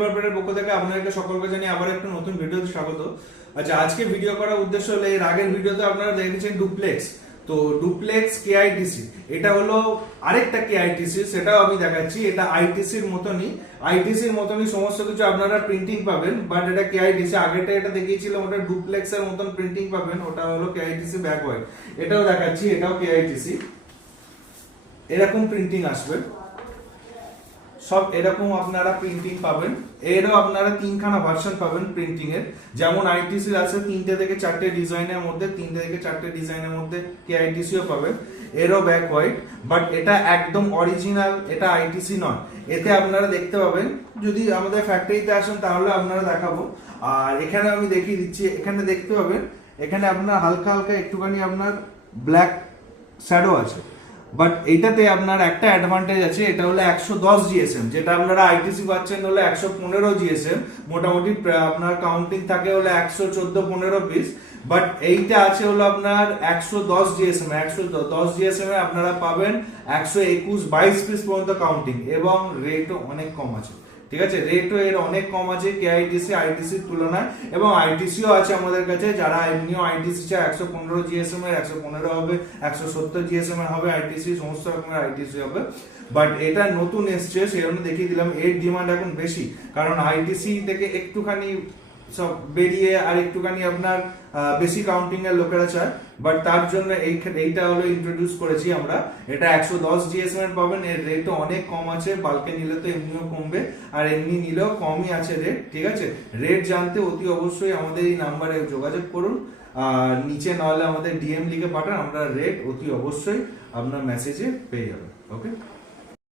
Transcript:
পেপারের পক্ষ থেকে আপনাদেরকে সকলকে জানিয়ে আবার একটা নতুন ভিডিওতে স্বাগত। আচ্ছা, আজকে ভিডিও করার উদ্দেশ্য হলো, এর আগের ভিডিওতে আপনারা দেখেছেন ডুপ্লেক্স, তো ডুপ্লেক্স কেআইটিসি, এটা হলো আরেকটা কেআইটিসি, সেটাও আমি দেখাচ্ছি। এটা আইটিসির মতনই সমস্ত কিছু আপনারা প্রিন্টিং পাবেন, বাট এটা কেআইটিসি। আগেটা এটা দেখিয়েছিলাম, ওটা ডুপ্লেক্স এর মতন প্রিন্টিং পাবেন, ওটা হলো কেআইটিসি ব্যাক হোয়াইট। এটাও দেখাচ্ছি, এটাও কেআইটিসি, এরকম প্রিন্টিং আসবে, সব এরকম আপনারা প্রিন্টিং পাবেন। এরও আপনারা তিনখানা ভার্সন পাবেন প্রিন্টিং এর, যেমন আইটিসি আছে 3টে থেকে 4টে ডিজাইনের মধ্যে, 3টে থেকে 4টে ডিজাইনের মধ্যে কেআইটিসিও পাবেন। এরও ব্যাক হোয়াইট, বাট এটা একদম অরিজিনাল, এটা আইটিসি নয়। এতে আপনারা দেখতে পাবেন, যদি আমাদের ফ্যাক্টরিতে আসেন তাহলে আপনারা দেখাবো। আর এখানে আমি দেখিয়ে দিচ্ছি, এখানে দেখতে পাবেন, এখানে আপনার হালকা হালকা একটুখানি আপনার ব্ল্যাক শ্যাডো আছে, বাট এইটাতে আপনার একটা অ্যাডভান্টেজ আছে, এটা হলো 110 জিএসএম, যেটা আপনারা আইটিসি পাচ্ছেন হলো 115 জিএসএম। মোটামুটি আপনার কাউন্টিং থাকে হলো 114-15 পিস, বাট এইটা আছে হলো আপনার 110 জিএসএম। 110 জিএসএম এ আপনারা পাবেন 121-22 পিস পর্যন্ত কাউন্টিং, এবং রেটও অনেক কম আছে। ঠিক আছে, রেটও এর অনেক কম আছে কেআইটিসি আইটিসির তুলনায়, এবং আইটিসিও আছে আমাদের কাছে। যারা এমনিও আইটিসি চায় 115 জিএসএম এর 115 হবে, 170 জিএসএম এর হবে আইটিসি, সমস্ত রকমের আইটিসি হবে। বাট এটা নতুন এসছে, সেই জন্য দেখিয়ে দিলাম। এর ডিমান্ড এখন বেশি, কারণ আইটিসি থেকে একটুখানি সব বেরিয়ে আর একটুখানি আপনার বেশি কাউন্টিং এর লোকেরা চায়, বাট তার জন্য এইটা হলো ইন্ট্রোডিউস করেছি আমরা। এটা 110 জিএসএম এর পাবেন, এর রেটও অনেক কম আছে। বাল্কে নিলে তো এমনিও কমবে, আর এমনি নিলেও কমই আছে রেট। ঠিক আছে, রেট জানতে অতি অবশ্যই আমাদের এই নাম্বারে যোগাযোগ করুন, আর নিচে নাহলে আমাদের ডিএম লিখে পাঠান, আমরা রেট অতি অবশ্যই আপনার মেসেজে পেয়ে যাবেন। ওকে।